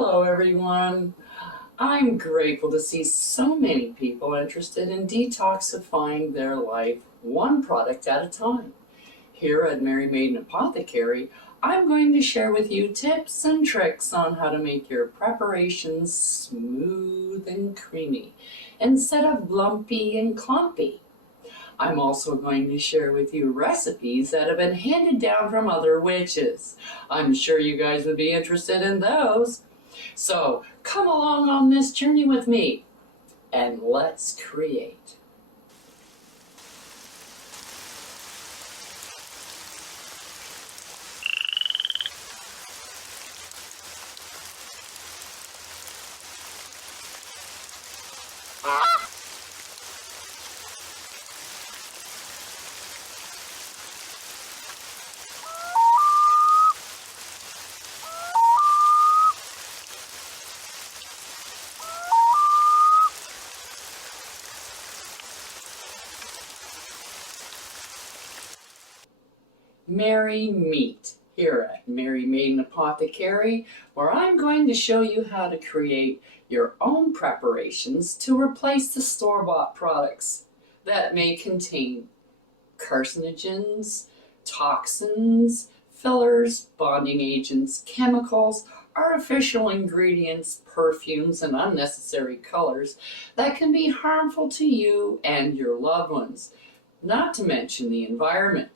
Hello everyone. I'm grateful to see so many people interested in detoxifying their life one product at a time. Here at Mary Maiden Apothecary, I'm going to share with you tips and tricks on how to make your preparations smooth and creamy instead of lumpy and clumpy. I'm also going to share with you recipes that have been handed down from other witches. I'm sure you guys would be interested in those. So come along on this journey with me and let's create. Merry Meet here at Mary Maiden Apothecary, where I'm going to show you how to create your own preparations to replace the store-bought products that may contain carcinogens, toxins, fillers, bonding agents, chemicals, artificial ingredients, perfumes, and unnecessary colors that can be harmful to you and your loved ones, not to mention the environment.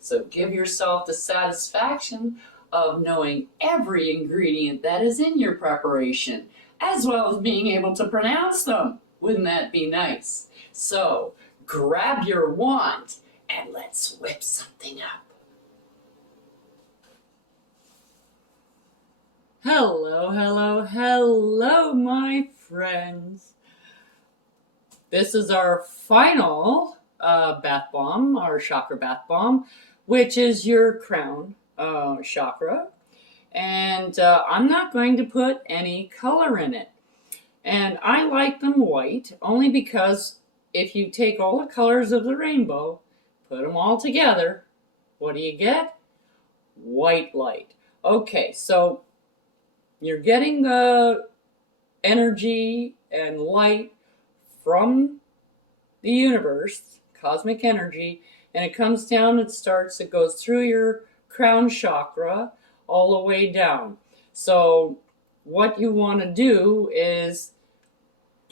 So give yourself the satisfaction of knowing every ingredient that is in your preparation, as well as being able to pronounce them. Wouldn't that be nice? So grab your wand and let's whip something up. Hello, my friends. This is our final bath bomb, our chakra bath bomb, which is your crown chakra. And I'm not going to put any color in it. And I like them white only because if you take all the colors of the rainbow, put them all together, what do you get? White light. Okay, so you're getting the energy and light from the universe, cosmic energy, and it comes down, it goes through your crown chakra all the way down. So what you want to do is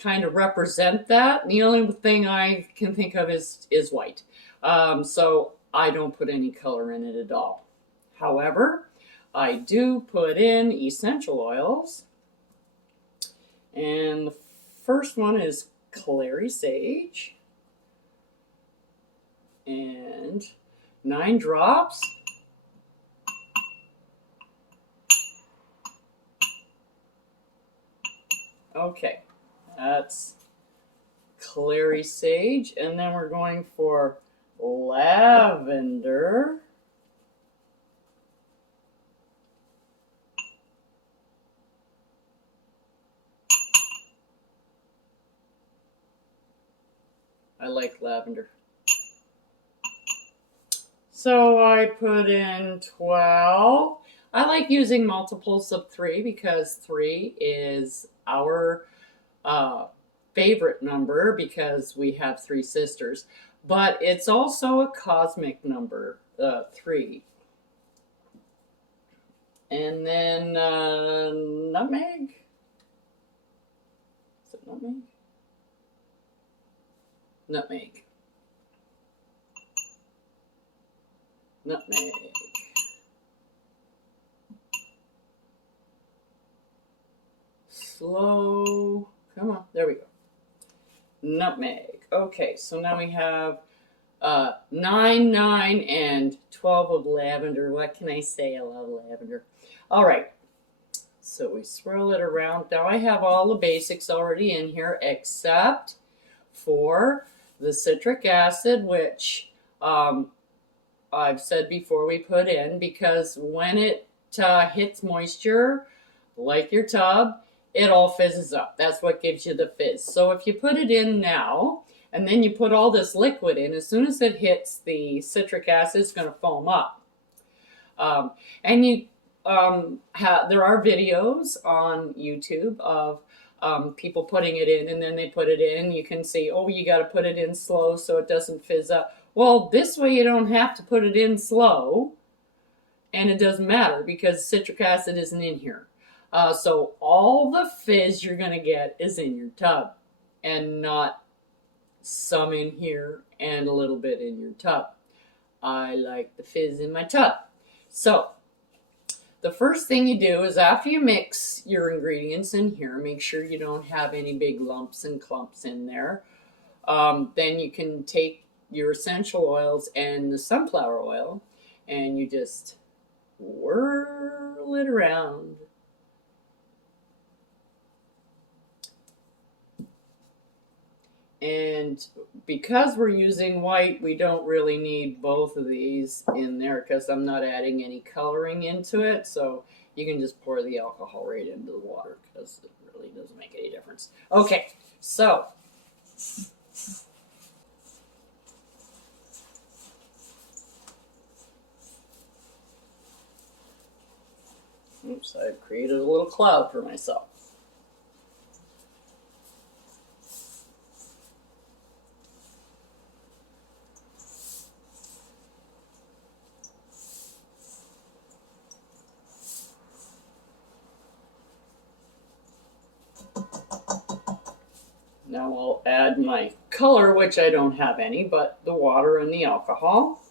kind of represent that. The only thing I can think of is white. So I don't put any color in it at all. However, I do put in essential oils. And the first one is clary sage. And 9 drops. Okay, that's clary sage, and then we're going for lavender. I like lavender. So I put in 12. I like using multiples of 3 because 3 is our favorite number because we have 3 sisters. But it's also a cosmic number, 3. And then nutmeg. Is it nutmeg? Nutmeg. Nutmeg. Slow. Come on. There we go. Nutmeg. Okay, so now we have 9, 9, and 12 of lavender. What can I say? I love lavender. All right. So we swirl it around. Now I have all the basics already in here except for the citric acid, which I've said before we put in, because when it hits moisture, like your tub, it all fizzes up. That's what gives you the fizz. So if you put it in now, and then you put all this liquid in, as soon as it hits the citric acid, it's going to foam up. And you there are videos on YouTube of people putting it in, and then they put it in. You can see, oh, you got to put it in slow so it doesn't fizz up. Well, this way you don't have to put it in slow, and it doesn't matter because citric acid isn't in here. So all the fizz you're going to get is in your tub, and not some in here and a little bit in your tub. I like the fizz in my tub. So the first thing you do is after you mix your ingredients in here, make sure you don't have any big lumps and clumps in there. Then you can take your essential oils and the sunflower oil, and you just whirl it around. And because we're using white, we don't really need both of these in there because I'm not adding any coloring into it. So you can just pour the alcohol right into the water because it really doesn't make any difference. Okay, so oops, I've created a little cloud for myself. Now I'll add my color, which I don't have any, but the water and the alcohol.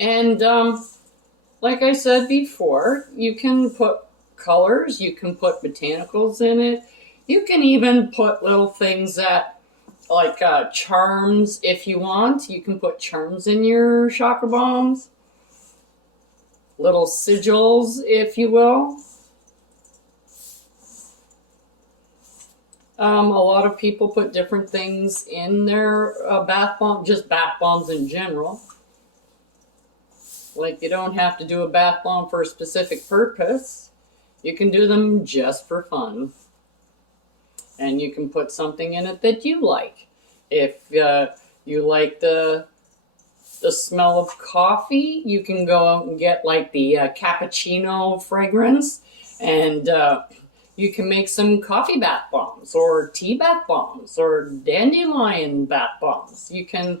And like I said before, you can put colors, you can put botanicals in it. You can even put little things that, like charms, if you want. You can put charms in your chakra bombs. Little sigils, if you will. A lot of people put different things in their bath bomb, just bath bombs in general. Like, you don't have to do a bath bomb for a specific purpose. You can do them just for fun. And you can put something in it that you like. If you like the smell of coffee, you can go out and get like the cappuccino fragrance, and you can make some coffee bath bombs or tea bath bombs or dandelion bath bombs. You can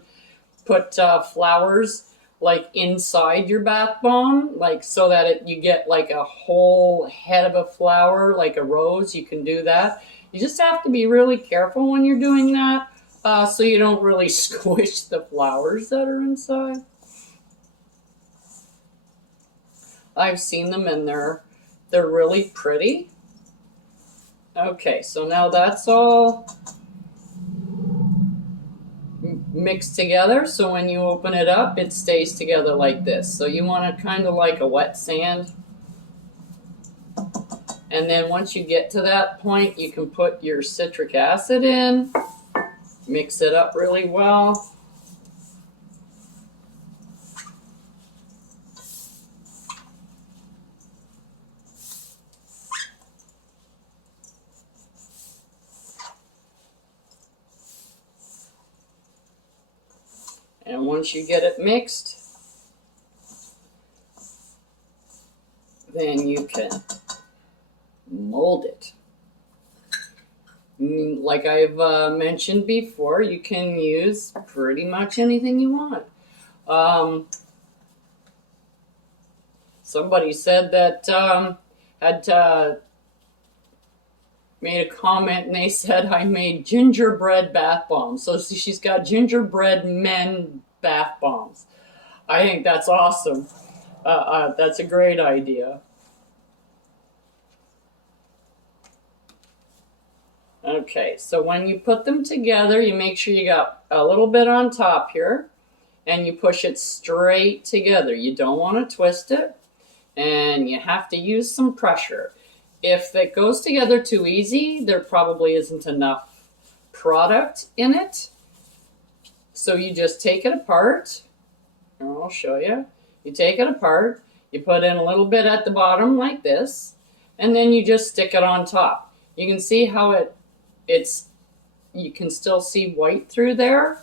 put flowers like inside your bath bomb, like so that you get like a whole head of a flower, like a rose. You can do that. You just have to be really careful when you're doing that, so you don't really squish the flowers that are inside. I've seen them and they're really pretty. Okay, so now that's all mixed together, so when you open it up, it stays together like this. So you want it kind of like a wet sand. And then once you get to that point, you can put your citric acid in, mix it up really well. And once you get it mixed, then you can mold it. Like I've mentioned before, you can use pretty much anything you want. Somebody said that had made a comment, and they said I made gingerbread bath bombs. So she's got gingerbread men bath bombs. I think that's awesome. That's a great idea. Okay, so when you put them together, you make sure you got a little bit on top here, and you push it straight together. You don't want to twist it, and you have to use some pressure. If it goes together too easy, there probably isn't enough product in it. So you just take it apart, And I'll show you. You take it apart, you put in a little bit at the bottom like this, and then you just stick it on top. You can see how it's you can still see white through there,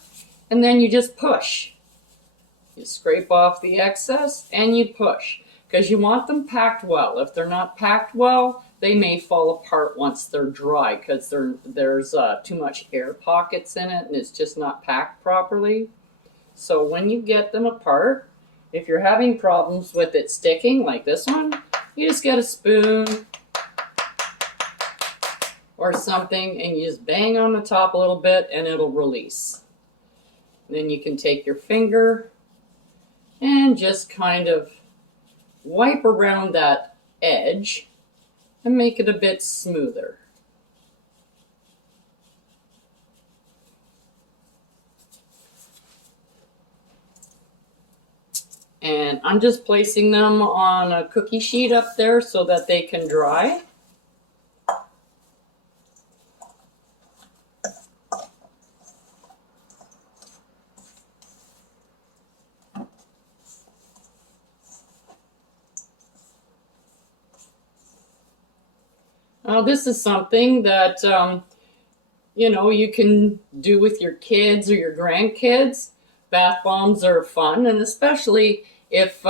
and then you just push. You scrape off the excess and you push, because you want them packed well. If they're not packed well, they may fall apart once they're dry, because there's too much air pockets in it and it's just not packed properly. So when you get them apart, if you're having problems with it sticking like this one, you just get a spoon or something and you just bang on the top a little bit and it'll release. And then you can take your finger and just kind of wipe around that edge and make it a bit smoother. And I'm just placing them on a cookie sheet up there so that they can dry. Now this is something that you can do with your kids or your grandkids. Bath bombs are fun, and especially if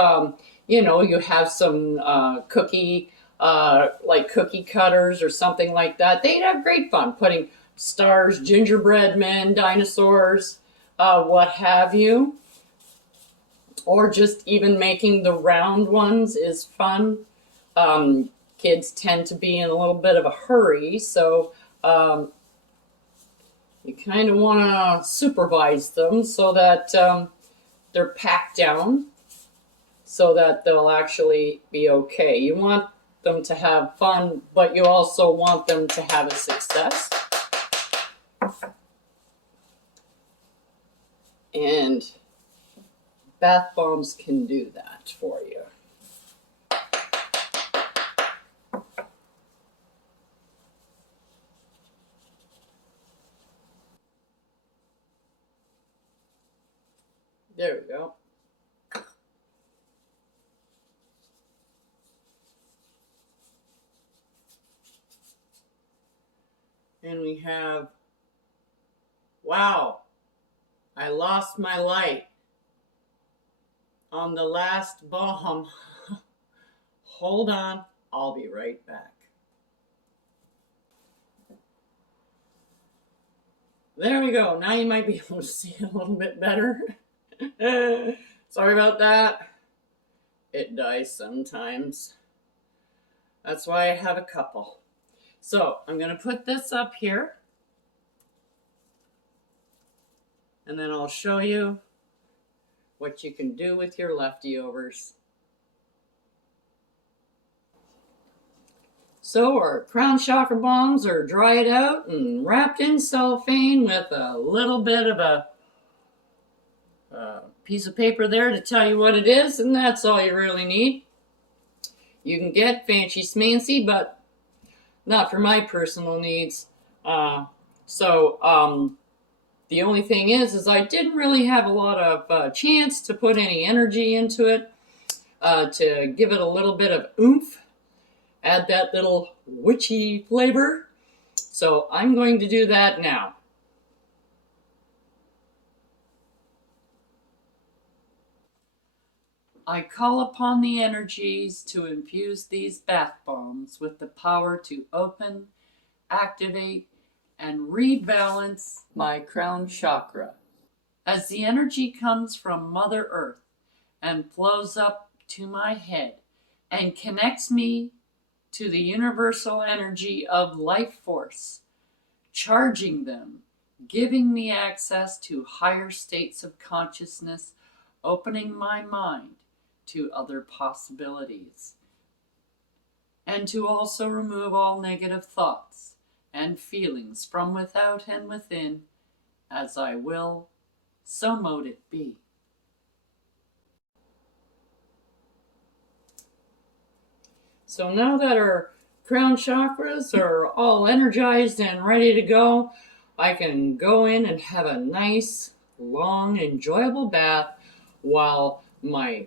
you have some cookie like cookie cutters or something like that. They'd have great fun putting stars, gingerbread men, dinosaurs, what have you. Or just even making the round ones is fun. Kids tend to be in a little bit of a hurry, so you kind of want to supervise them so that they're packed down so that they'll actually be okay. You want them to have fun, but you also want them to have a success. And bath bombs can do that for you. There we go. And we have, wow, I lost my light on the last bomb. Hold on, I'll be right back. There we go. Now you might be able to see it a little bit better. Sorry about that. It dies sometimes. That's why I have a couple. So I'm going to put this up here. And then I'll show you what you can do with your leftovers. So our Crown Charka bombs are dried out and wrapped in cellophane with a little bit of a piece of paper there to tell you what it is, and that's all you really need. You can get fancy smancy, but not for my personal needs. The only thing is I didn't really have a lot of chance to put any energy into it to give it a little bit of oomph, add that little witchy flavor. So I'm going to do that now. I call upon the energies to infuse these bath bombs with the power to open, activate, and rebalance my crown chakra. As the energy comes from Mother Earth and flows up to my head and connects me to the universal energy of life force, charging them, giving me access to higher states of consciousness, opening my mind to other possibilities, and to also remove all negative thoughts and feelings from without and within, as I will, so mote it be. So now that our crown chakras are all energized and ready to go, I can go in and have a nice, long, enjoyable bath while my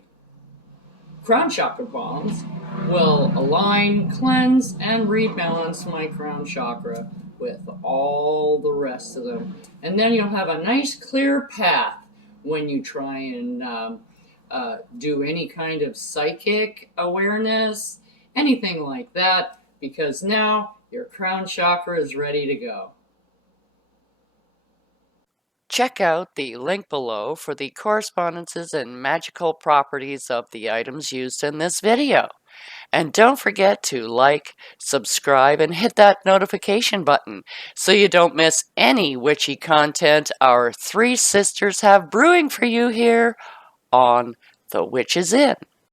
Crown Chakra bombs will align, cleanse, and rebalance my Crown Chakra with all the rest of them. And then you'll have a nice clear path when you try and do any kind of psychic awareness, anything like that, because now your Crown Chakra is ready to go. Check out the link below for the correspondences and magical properties of the items used in this video. And don't forget to like, subscribe, and hit that notification button so you don't miss any witchy content our three sisters have brewing for you here on The Witch's Inn.